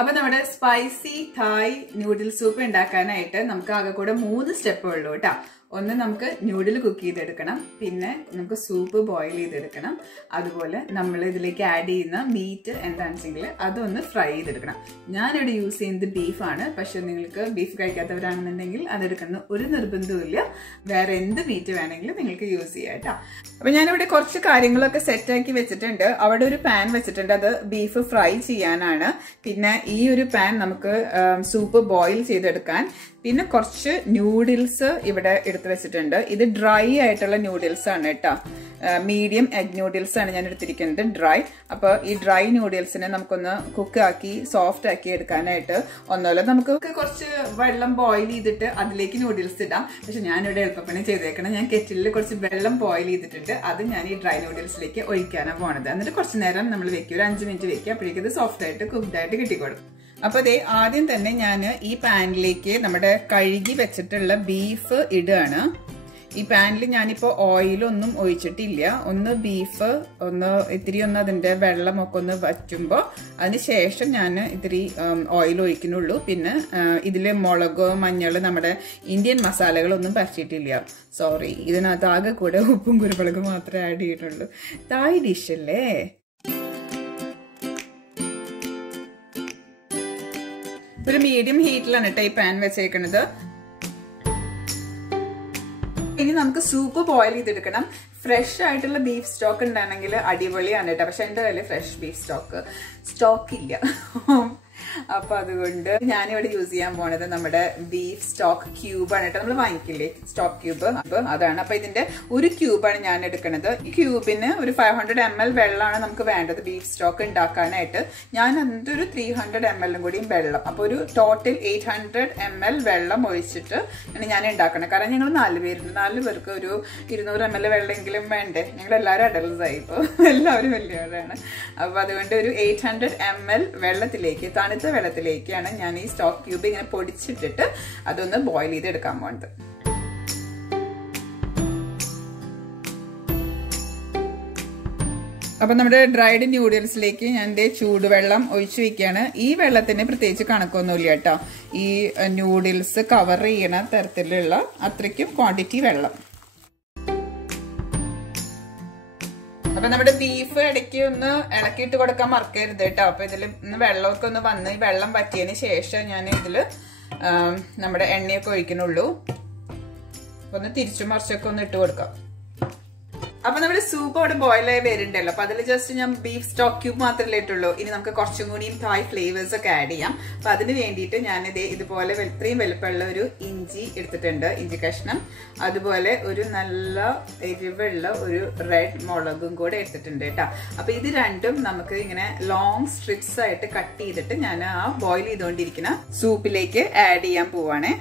അപ്പോൾ നമ്മുടെ spicy Thai noodle soup ഉണ്ടാക്കാനായിട്ട് നമുക്ക് ആകെ കൂടെ 3 സ്റ്റെപ്പ് ഉള്ളൂ ട്ടോ. ഒന്ന് നമുക്ക് നൂഡിൽ കുക്ക് ചെയ്തെടുക്കണം, പിന്നെ നമുക്ക് സൂപ്പ് ബോയിൽ ചെയ്തെടുക്കണം, അതുപോലെ നമ്മൾ ഇതിലേക്ക് ആഡ് ചെയ്യുന്ന മീറ്റ് എന്താണെന്ന് വെച്ചെങ്കിൽ അതൊന്ന് ഫ്രൈ ചെയ്തെടുക്കണം. ഞാനിവിടെ യൂസ് ചെയ്യുന്നത് ബീഫാണ്. പക്ഷെ നിങ്ങൾക്ക് ബീഫ് കഴിക്കാത്തവരാണെന്നുണ്ടെങ്കിൽ അതെടുക്കുന്ന ഒരു നിർബന്ധവുമില്ല. വേറെ എന്ത് മീറ്റ് വേണമെങ്കിലും നിങ്ങൾക്ക് യൂസ് ചെയ്യാം കേട്ടോ. അപ്പൊ ഞാനിവിടെ കുറച്ച് കാര്യങ്ങളൊക്കെ സെറ്റാക്കി വെച്ചിട്ടുണ്ട്. അവിടെ ഒരു പാൻ വെച്ചിട്ടുണ്ട്, അത് ബീഫ് ഫ്രൈ ചെയ്യാനാണ്. പിന്നെ ഈ ഒരു പാൻ നമുക്ക് സൂപ്പ് ബോയിൽ ചെയ്തെടുക്കാൻ. പിന്നെ കുറച്ച് നൂഡിൽസ് ഇവിടെ എടുത്തു വെച്ചിട്ടുണ്ട്. ഇത് ഡ്രൈ ആയിട്ടുള്ള നൂഡിൽസ് ആണ് കേട്ടോ. മീഡിയം എഗ് നൂഡിൽസ് ആണ് ഞാൻ എടുത്തിരിക്കുന്നത്, ഡ്രൈ. അപ്പോൾ ഈ ഡ്രൈ നൂഡിൽസിനെ നമുക്കൊന്ന് കുക്ക് ആക്കി സോഫ്റ്റ് ആക്കി എടുക്കാനായിട്ട് ഒന്നുമല്ല, നമുക്ക് കുറച്ച് വെള്ളം ബോയിൽ ചെയ്തിട്ട് അതിലേക്ക് നൂഡിൽസ് ഇടാം. പക്ഷെ ഞാനിവിടെ എളുപ്പപ്പണി ചെയ്തേക്കണം. ഞാൻ കെറ്റിലിൽ കുറച്ച് വെള്ളം ബോയിൽ ചെയ്തിട്ടുണ്ട്, അത് ഞാൻ ഈ ഡ്രൈ നൂഡിൽസിലേക്ക് ഒഴിക്കാനാണ് പോണത്. എന്നിട്ട് കുറച്ച് നേരം നമ്മൾ വെക്കും, ഒരു 5 മിനിറ്റ് വെക്കുക. അപ്പോഴേക്കും ഇത് സോഫ്റ്റ് ആയിട്ട് കുക്ക്ഡ് ആയിട്ട് കിട്ടിക്കോളും. അപ്പൊ അതേ ആദ്യം തന്നെ ഞാൻ ഈ പാനിലേക്ക് നമ്മുടെ കഴുകി വെച്ചിട്ടുള്ള ബീഫ് ഇടുകയാണ്. ഈ പാനിൽ ഞാനിപ്പോൾ ഓയിലൊന്നും ഒഴിച്ചിട്ടില്ല. ഒന്ന് ബീഫ് ഇത്തിരി അതിന്റെ വെള്ളമൊക്കെ ഒന്ന് വറ്റുമ്പോൾ അതിനുശേഷം ഞാൻ ഇത്തിരി ഓയിൽ ഒഴിക്കുന്നുള്ളൂ. പിന്നെ ഇതിൽ മുളക്, മഞ്ഞൾ, നമ്മുടെ ഇന്ത്യൻ മസാലകളൊന്നും പരച്ചിട്ടില്ല. സോറി, ഇതിനകത്ത് ആകെ കൂടെ ഉപ്പും കുരുമുളകും മാത്രമേ ആഡ് ചെയ്തിട്ടുള്ളൂ. തായ് ഡിഷല്ലേ. ഒരു മീഡിയം ഹീറ്റിലാണ് കേട്ടോ ഈ പാൻ വെച്ചേക്കുന്നത്. ഇനി നമുക്ക് സൂപ്പ് ബോയിൽ ചെയ്തെടുക്കണം. ഫ്രഷ് ആയിട്ടുള്ള ബീഫ് സ്റ്റോക്ക് ഉണ്ടാണെങ്കിൽ അടിപൊളിയാണ് കേട്ടോ. പക്ഷെ എൻ്റെ കയ്യിൽ ഫ്രഷ് ബീഫ് സ്റ്റോക്ക് ഇല്ല. അപ്പൊ അതുകൊണ്ട് ഞാനിവിടെ യൂസ് ചെയ്യാൻ പോണത് നമ്മുടെ ബീഫ് സ്റ്റോക്ക് ക്യൂബാണ് കേട്ടോ. നമ്മൾ വാങ്ങിക്കില്ലേ സ്റ്റോക്ക് ക്യൂബ്, അപ്പൊ അതാണ്. അപ്പൊ ഇതിന്റെ ഒരു ക്യൂബാണ് ഞാൻ എടുക്കുന്നത്. ഈ ക്യൂബിന് ഒരു 500 ml വെള്ളമാണ് നമുക്ക് വേണ്ടത് ബീഫ് സ്റ്റോക്ക് ഉണ്ടാക്കാനായിട്ട്. ഞാൻ എന്നിട്ട് ഒരു 300 ml കൂടിയും വെള്ളം, അപ്പൊ ഒരു ടോട്ടൽ 800 ml വെള്ളം ഒഴിച്ചിട്ട് ഞാൻ ഉണ്ടാക്കണം. കാരണം ഞങ്ങൾ 4 പേരുണ്ട്. 4 പേർക്ക് ഒരു 200 ml വെള്ളമെങ്കിലും വേണ്ടേ. ഞങ്ങൾ എല്ലാവരും അഡൽസായി, ഇപ്പൊ എല്ലാവരും വലിയവരാണ്. അപ്പൊ അതുകൊണ്ട് ഒരു 800 ml വെള്ളത്തിലേക്ക്, തണുത്ത വെള്ളത്തിലേക്കാണ് ഞാൻ ഈ സ്റ്റോക്ക് ക്യൂബ് ഇങ്ങനെ പൊടിച്ചിട്ടിട്ട് അതൊന്ന് ബോയിൽ ചെയ്തെടുക്കാൻ പോകുന്നത്. അപ്പൊ നമ്മുടെ ഡ്രൈഡ് ന്യൂഡിൽസിലേക്ക് ഞാൻ ചൂടുവെള്ളം ഒഴിച്ചു വെക്കുകയാണ്. ഈ വെള്ളത്തിന് പ്രത്യേകിച്ച് കണക്കൊന്നുമില്ല കേട്ടോ. ഈ ന്യൂഡിൽസ് കവർ ചെയ്യണ തരത്തിലുള്ള അത്രയ്ക്കും ക്വാണ്ടിറ്റി വെള്ളം. അപ്പൊ നമ്മുടെ ബീഫ് ഇടയ്ക്ക് ഒന്ന് ഇളക്കിയിട്ട് കൊടുക്കാൻ മറക്കരുത് കേട്ടോ. അപ്പൊ ഇതിൽ വെള്ളമൊക്കെ ഒന്ന് വന്ന് ഈ വെള്ളം പറ്റിയതിന് ശേഷം ഞാൻ ഇതില് നമ്മുടെ എണ്ണയൊക്കെ ഒഴിക്കുന്നുള്ളൂ. ഒന്ന് തിരിച്ചും മറിച്ചൊക്കെ ഒന്ന് ഇട്ട് കൊടുക്കാം. അപ്പൊ നമ്മുടെ സൂപ്പ് അവിടെ ബോയിലായി വരുന്നുണ്ടല്ലോ. അപ്പൊ അതിൽ ജസ്റ്റ് ഞാൻ ബീഫ് സ്റ്റോക്ക് ക്യൂബ് മാത്രമല്ലേ ഇട്ടുള്ളൂ. ഇനി നമുക്ക് കുറച്ചും കൂടിയും തായ് ഫ്ലേവേഴ്സ് ഒക്കെ ആഡ് ചെയ്യാം. അപ്പൊ അതിന് വേണ്ടിയിട്ട് ഞാനിത് ഇതുപോലെ ഇത്രയും വലുപ്പമുള്ള ഒരു ഇഞ്ചി എടുത്തിട്ടുണ്ട്, ഇഞ്ചി കഷ്ണം. അതുപോലെ ഒരു നല്ല എരിവുള്ള ഒരു റെഡ് മുളകും കൂടെ എടുത്തിട്ടുണ്ട് കേട്ടോ. അപ്പൊ ഇത് രണ്ടും നമുക്ക് ഇങ്ങനെ ലോങ് സ്ട്രിപ്സ് ആയിട്ട് കട്ട് ചെയ്തിട്ട് ഞാൻ ആ ബോയിൽ ചെയ്തുകൊണ്ടിരിക്കുന്ന സൂപ്പിലേക്ക് ആഡ് ചെയ്യാൻ പോവാണേ.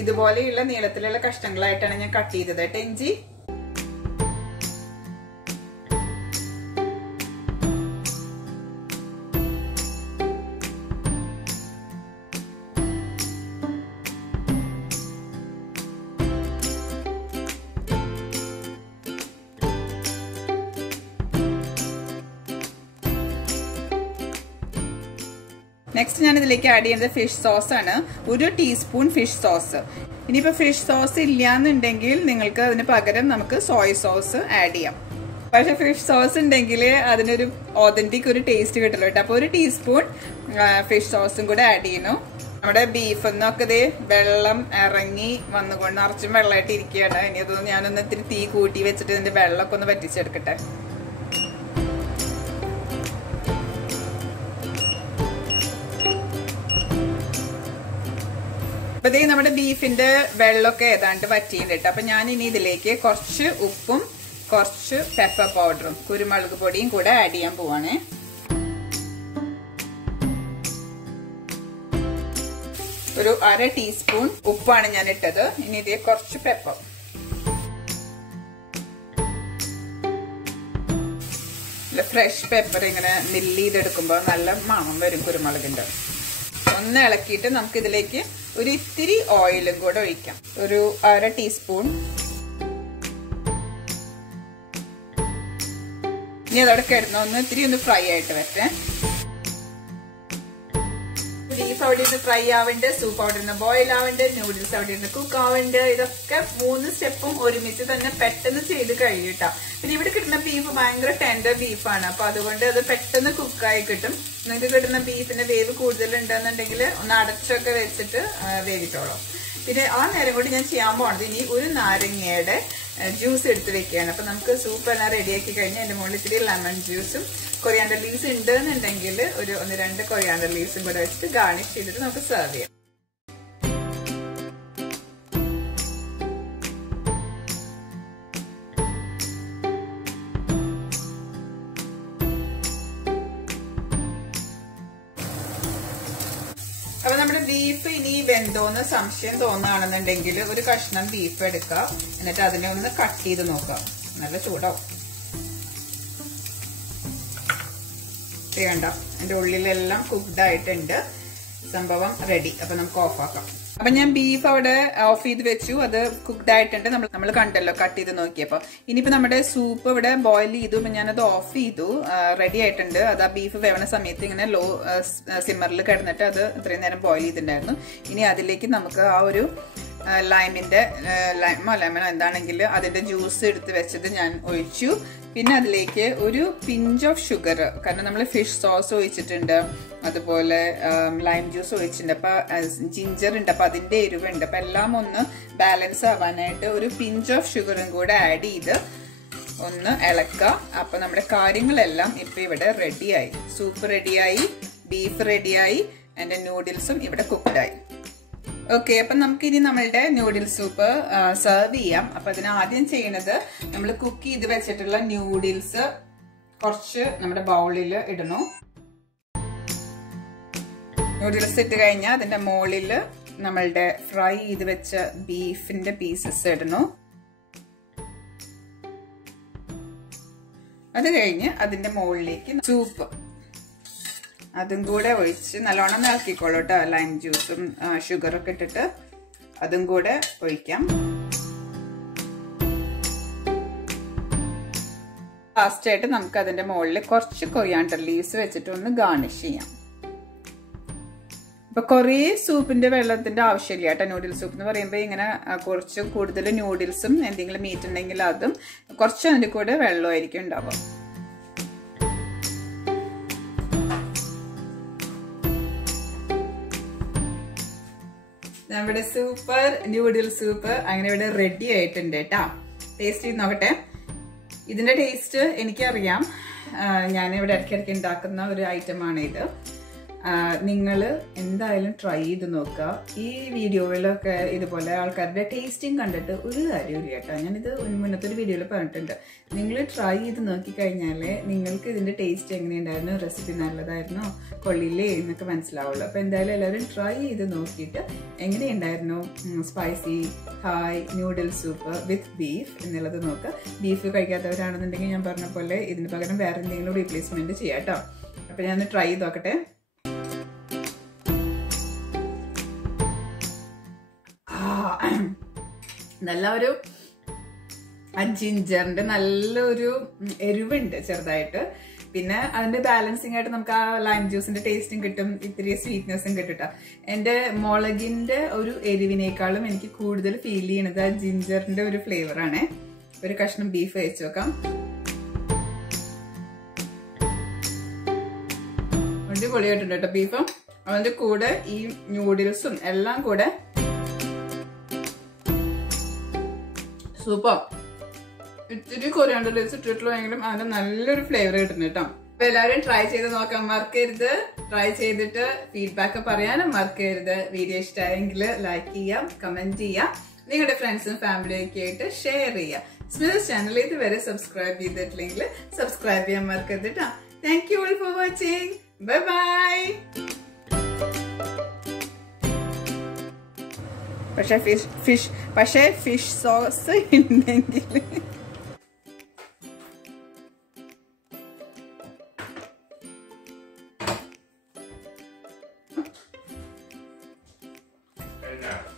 ഇതുപോലെയുള്ള നീളത്തിലുള്ള കഷ്ണങ്ങളായിട്ടാണ് ഞാൻ കട്ട് ചെയ്തത് കേട്ടോ ഇഞ്ചി. നെക്സ്റ്റ് ഞാൻ ഇതിലേക്ക് ആഡ് ചെയ്യുന്നത് ഫിഷ് സോസ് ആണ്. 1 ടീസ്പൂൺ ഫിഷ് സോസ്. ഇനിയിപ്പോൾ ഫിഷ് സോസ് ഇല്ലാന്നുണ്ടെങ്കിൽ നിങ്ങൾക്ക് അതിന് പകരം നമുക്ക് സോയ സോസ് ആഡ് ചെയ്യാം. പക്ഷെ ഫിഷ് സോസ് ഉണ്ടെങ്കിൽ അതിനൊരു ഓതന്റിക് ഒരു ടേസ്റ്റ് കിട്ടില്ല കേട്ടോ. അപ്പോൾ 1 ടീസ്പൂൺ ഫിഷ് സോസും കൂടെ ആഡ് ചെയ്യുന്നു. നമ്മുടെ ബീഫ് എന്നൊക്കെ ഇതേ വെള്ളം ഇറങ്ങി വന്നുകൊണ്ട് നിറച്ചും വെള്ളമായിട്ട് ഇരിക്കുകയാണ്. ഇനി അതൊന്ന് ഞാനൊന്ന് ഇത്തിരി തീ കൂട്ടി വെച്ചിട്ട് ഇതിന്റെ വെള്ളമൊക്കെ ഒന്ന് വറ്റിച്ചെടുക്കട്ടെ. അപ്പൊ ഇതേ നമ്മുടെ ബീഫിന്റെ വെള്ളമൊക്കെ ഏതാണ്ട് വറ്റിയിട്ടുണ്ട്. അപ്പൊ ഞാൻ ഇനി ഇതിലേക്ക് കുറച്ച് ഉപ്പും കുറച്ച് പെപ്പർ പൗഡറും കുരുമുളക് പൊടിയും കൂടെ ആഡ് ചെയ്യാൻ പോവാണ്. ഒരു 1/2 ടീസ്പൂൺ ഉപ്പാണ് ഞാൻ ഇട്ടത്. ഇനി ഇതേ കുറച്ച് പെപ്പർ. ഫ്രഷ് പെപ്പർ ഇങ്ങനെ മില്ല് ചെയ്തെടുക്കുമ്പോൾ നല്ല മണം വരും കുരുമുളകിന്റെ. ഒന്ന് ഇളക്കിയിട്ട് നമുക്ക് ഇതിലേക്ക് ഒരു ഇത്തിരി ഓയിലും കൂടെ ഒഴിക്കാം. ഒരു 1/2 ടീസ്പൂൺ. ഇനി അതവിടെ കിടന്ന് ഇത്തിരി ഒന്ന് ഫ്രൈ ആയിട്ട് വരട്ടെ. ബീഫ് അവിടെ ഇരുന്ന് ഫ്രൈ ആവുന്നുണ്ട്, സൂപ്പ് അവിടെ ഇരുന്ന് ബോയിൽ ആവുന്നുണ്ട്, നൂഡിൽസ് അവിടെ ഇരുന്ന് കുക്ക് ആവുന്നുണ്ട്. ഇതൊക്കെ 3 സ്റ്റെപ്പും ഒരുമിച്ച് തന്നെ പെട്ടെന്ന് ചെയ്ത് കഴിയൂട്ടാ. പിന്നെ ഇവിടെ കിട്ടുന്ന ബീഫ് ഭയങ്കര ടെൻഡർ ബീഫാണ്. അപ്പൊ അതുകൊണ്ട് അത് പെട്ടെന്ന് കുക്കായി കിട്ടും. നിങ്ങൾക്ക് കിട്ടുന്ന ബീഫിന്റെ വേവ് കൂടുതൽ ഉണ്ടെന്നുണ്ടെങ്കിൽ ഒന്ന് അടച്ചൊക്കെ വെച്ചിട്ട് വേവിച്ചോളാം. പിന്നെ ആ നേരം കൊണ്ട് ഞാൻ ചെയ്യാൻ പോണത് ഇനി ഒരു നാരങ്ങയുടെ ജ്യൂസ് എടുത്ത് വെക്കുകയാണ്. അപ്പൊ നമുക്ക് സൂപ്പ് എല്ലാം റെഡിയാക്കി കഴിഞ്ഞാൽ അതിന്റെ മുകളിൽ ഇത്തിരി ലെമൺ ജ്യൂസും കൊറിയാണ്ടർ ലീവ്സ് ഉണ്ടെന്നുണ്ടെങ്കിൽ ഒരു 1-2 കൊറിയാണ്ടർ ലീവ്സും കൂടെ വെച്ചിട്ട് ഗാർണിഷ് ചെയ്തിട്ട് നമുക്ക് സെർവ് ചെയ്യാം. അപ്പൊ നമ്മുടെ ബീഫ് ഇനി വെന്തോന്ന് സംശയം തോന്നുകയാണെന്നുണ്ടെങ്കിൽ ഒരു കഷ്ണം ബീഫ് എടുക്കുക. എന്നിട്ട് അതിനെ ഒന്ന് കട്ട് ചെയ്ത് നോക്കുക. നല്ല ചൂടാവും. കണ്ടോ, അതിന്റെ ഉള്ളിലെല്ലാം കുക്ക്ഡ് ആയിട്ടുണ്ട്. സംഭവം റെഡി. അപ്പൊ നമുക്ക് ഓഫ് ആക്കാം. അപ്പൊ ഞാൻ ബീഫ് അവിടെ ഓഫ് ചെയ്ത് വെച്ചു. അത് കുക്ക്ഡ് ആയിട്ടുണ്ട്. നമ്മൾ കണ്ടല്ലോ കട്ട് ചെയ്ത് നോക്കിയപ്പോ. ഇനിയിപ്പോ നമ്മുടെ സൂപ്പ് ഇവിടെ ബോയിൽ ചെയ്തു. അപ്പൊ ഞാനത് ഓഫ് ചെയ്തു. റെഡി ആയിട്ടുണ്ട്. അത് ആ ബീഫ് വേവണ സമയത്ത് ഇങ്ങനെ ലോ സിമ്മറിൽ കിടന്നിട്ട് അത് ഇത്രയും നേരം ബോയിൽ ചെയ്തിട്ടുണ്ടായിരുന്നു. ഇനി അതിലേക്ക് നമുക്ക് ആ ഒരു ലെമണോ എന്താണെങ്കിൽ അതിന്റെ ജ്യൂസ് എടുത്ത് വെച്ചത് ഞാൻ ഒഴിച്ചു. പിന്നെ അതിലേക്ക് ഒരു പിഞ്ച് ഓഫ് ഷുഗർ, കാരണം നമ്മൾ ഫിഷ് സോസ് ഒഴിച്ചിട്ടുണ്ട്, അതുപോലെ ലൈം ജ്യൂസ് ഒഴിച്ചിട്ടുണ്ട്, അപ്പൊ ജിഞ്ചർ ഉണ്ട്, അപ്പൊ അതിന്റെ എരിവുണ്ട്. അപ്പൊ എല്ലാം ഒന്ന് ബാലൻസ് ആവാനായിട്ട് ഒരു പിഞ്ച് ഓഫ് ഷുഗറും കൂടെ ആഡ് ചെയ്ത് ഒന്ന് ഇളക്കുക. അപ്പൊ നമ്മുടെ കാര്യങ്ങളെല്ലാം ഇപ്പൊ ഇവിടെ റെഡിയായി. സൂപ്പ് റെഡിയായി, ബീഫ് റെഡിയായി, എന്റെ നൂഡിൽസും ഇവിടെ കുക്ക്ഡായി. ഓക്കെ, അപ്പൊ നമുക്കിനി നമ്മളുടെ നൂഡിൽസ് സൂപ്പ് സെർവ് ചെയ്യാം. അപ്പൊ അതിന് ആദ്യം ചെയ്യണത് നമ്മൾ കുക്ക് ചെയ്ത് വെച്ചിട്ടുള്ള നൂഡിൽസ് കുറച്ച് നമ്മുടെ ബൗളിൽ ഇടണം. നൂഡിൽസ് ഇട്ട് കഴിഞ്ഞാൽ അതിന്റെ മുകളിൽ നമ്മളുടെ ഫ്രൈ ചെയ്ത് വെച്ച ബീഫിന്റെ പീസസ് ഇടണം. അത് കഴിഞ്ഞ് അതിന്റെ മുകളിലേക്ക് സൂപ്പ് അതും കൂടെ ഒഴിച്ച് നല്ലോണം ഇളക്കിക്കോളൂ കേട്ടോ. ലൈം ജ്യൂസും ഷുഗറൊക്കെ ഇട്ടിട്ട് അതും കൂടെ ഒഴിക്കാം. ലാസ്റ്റ് ആയിട്ട് നമുക്ക് അതിന്റെ മുകളിൽ കുറച്ച് കൊറിയാണ്ടർ ലീവ്സ് വെച്ചിട്ട് ഒന്ന് ഗാർണിഷ് ചെയ്യാം. അപ്പൊ കുറേ സൂപ്പിന്റെ വെള്ളത്തിന്റെ ആവശ്യമില്ല കേട്ടോ. നൂഡിൽസ് സൂപ്പ് എന്ന് പറയുമ്പോൾ ഇങ്ങനെ കുറച്ച് കൂടുതൽ നൂഡിൽസും എന്തെങ്കിലും മീറ്റ് ഉണ്ടെങ്കിൽ അതും കുറച്ച് അതിന്റെ കൂടെ വെള്ളമായിരിക്കും ഉണ്ടാവുക. നമ്മുടെ സൂപ്പർ നൂഡിൽ സൂപ്പ് അങ്ങനെ ഇവിടെ റെഡി ആയിട്ടുണ്ട് കേട്ടാ. ടേസ്റ്റ് ചെയ്ത് നോക്കട്ടെ. ഇതിന്റെ ടേസ്റ്റ് എനിക്കറിയാം. ഞാൻ ഇവിടെ ഇടയ്ക്കിടയ്ക്ക് ഉണ്ടാക്കുന്ന ഒരു ഐറ്റമാണ് ഇത്. നിങ്ങൾ എന്തായാലും ട്രൈ ചെയ്ത് നോക്കുക. ഈ വീഡിയോയിലൊക്കെ ഇതുപോലെ ആൾക്കാരുടെ ടേസ്റ്റിംഗ് കണ്ടിട്ട് ഒരു കാര്യമില്ല കേട്ടോ. ഞാനിത് മുന്നത്തെ ഒരു വീഡിയോയിൽ പറഞ്ഞിട്ടുണ്ട്. നിങ്ങൾ ട്രൈ ചെയ്ത് നോക്കിക്കഴിഞ്ഞാൽ നിങ്ങൾക്ക് ഇതിന്റെ ടേസ്റ്റ് എങ്ങനെയുണ്ടായിരുന്നു, റെസിപ്പി നല്ലതായിരുന്നോ കൊള്ളില്ലേ എന്നൊക്കെ മനസ്സിലാവുള്ളൂ. അപ്പൊ എന്തായാലും എല്ലാവരും ട്രൈ ചെയ്ത് നോക്കിയിട്ട് എങ്ങനെയുണ്ടായിരുന്നു spicy Thai noodle soup with beef എന്നുള്ളത് നോക്കുക. ബീഫ് കഴിക്കാത്തവരാണെന്നുണ്ടെങ്കിൽ ഞാൻ പറഞ്ഞ പോലെ ഇതിന് പകരം വേറെ എന്തെങ്കിലും റീപ്ലേസ്മെന്റ് ചെയ്യാം കേട്ടോ. അപ്പൊ ഞാൻ ട്രൈ ചെയ്ത് നോക്കട്ടെ. നല്ല ഒരു ജിഞ്ചറിന്റെ നല്ലൊരു എരിവുണ്ട് ചെറുതായിട്ട്. പിന്നെ അതിന്റെ ബാലൻസിങ് ആയിട്ട് നമുക്ക് ആ ലൈം ജ്യൂസിന്റെ ടേസ്റ്റും കിട്ടും, ഇത്തിരി സ്വീറ്റ്നെസ്സും കിട്ടും. എന്റെ മുളകിന്റെ ഒരു എരിവിനേക്കാളും എനിക്ക് കൂടുതൽ ഫീൽ ചെയ്യണത് ആ ജിഞ്ചറിന്റെ ഒരു ഫ്ലേവർ ആണ്. ഒരു കഷ്ണം ബീഫ് വെച്ച് നോക്കാം. അടിപൊളിയായിട്ടുണ്ട് കേട്ടോ ബീഫും. അതിന്റെ കൂടെ ഈ നൂഡിൽസും എല്ലാം കൂടെ സൂപ്പർ. ഇത്തിരി കൊറിയാണ്ടർ ലീവ്സ് ഇട്ടിട്ടുള്ളെങ്കിലും അതിന് നല്ലൊരു ഫ്ലേവർ കിട്ടുന്നു കേട്ടോ. അപ്പൊ എല്ലാവരും ട്രൈ ചെയ്ത് നോക്കാൻ മറക്കരുത്. ട്രൈ ചെയ്തിട്ട് ഫീഡ്ബാക്ക് പറയാനും മറക്കരുത്. വീഡിയോ ഇഷ്ടമായെങ്കിൽ ലൈക്ക് ചെയ്യാം, കമന്റ് ചെയ്യാം, നിങ്ങളുടെ ഫ്രണ്ട്സും ഫാമിലിയൊക്കെ ആയിട്ട് ഷെയർ ചെയ്യാം. സ്മിതസ് ചാനൽ ഇതുവരെ സബ്സ്ക്രൈബ് ചെയ്തിട്ടില്ലെങ്കിൽ സബ്സ്ക്രൈബ് ചെയ്യാൻ മറക്കരുത് കേട്ടോ. Thank you all for watching. Bye bye. പക്ഷേ ഫിഷ് സോസ് ഉണ്ടെങ്കിൽ now.